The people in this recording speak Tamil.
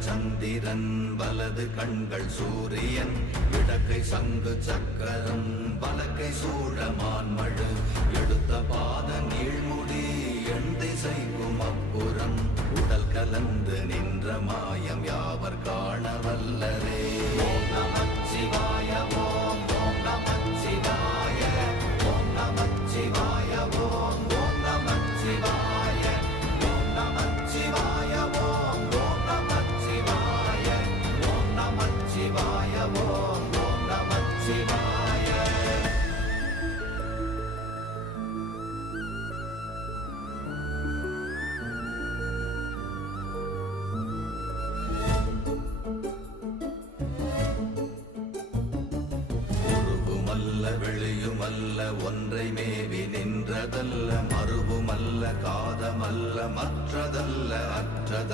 சந்திரன் வலது கண்கள் சூரியன் இடக்கை சங்கு சக்கரம் பலக்கை சூழமான்மழு எடுத்த பாத நீழ்முடி எண் திசைக்கும் அப்புறம் உடல் கலந்து நின்ற மாயம் யாவர் காண வல்லரே. ஓம் நமச்சிவாய ஓம் ஓம் நமச்சிவாய ஓம் நமச்சிவாய ஓம் ஓம் நமச்சிவாய ஓம் நமச்சிவாய ஓம் ஓம் நமச்சிவாய ஓம் நமச்சிவாய ஓம் ஓம் நமச்சிவாய. வெளியுமல்ல ஒன்றை மேவி நின்றதல்ல மறுவுமல்ல காதமல்ல மற்றதல்ல அற்றதல்ல